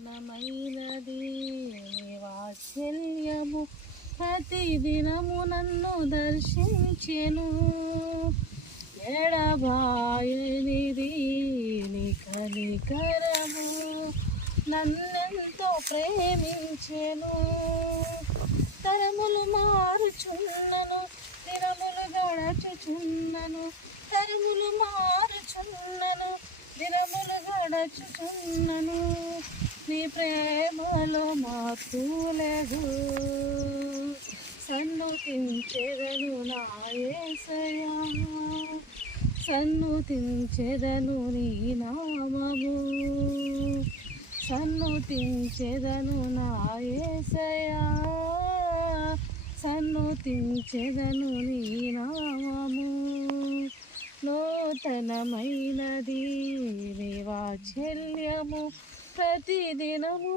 ఘనమైనది నీ వాత్సల్యము ప్రతిదినము నన్ను దర్శించెను. ఎడబాయనిది నీ కనికరము నన్నెంతో ప్రేమించెను. తరములు మారుచున్నను. దినములు గడచుచున్నను. తరములు మారుచున్నను. దినములు గడచుచున్నను. నీ ప్రేమలో మార్పు లేదు సన్నుతించెదను నా సన్ను సన్నుతించెదను నీ నామము. సన్ను సన్నుతించెదను నా సన్ను సన్నుతించెదను నీ నామము. నూతనమైనది నీ వాత్సల్యము. ప్రతిదినము నన్ను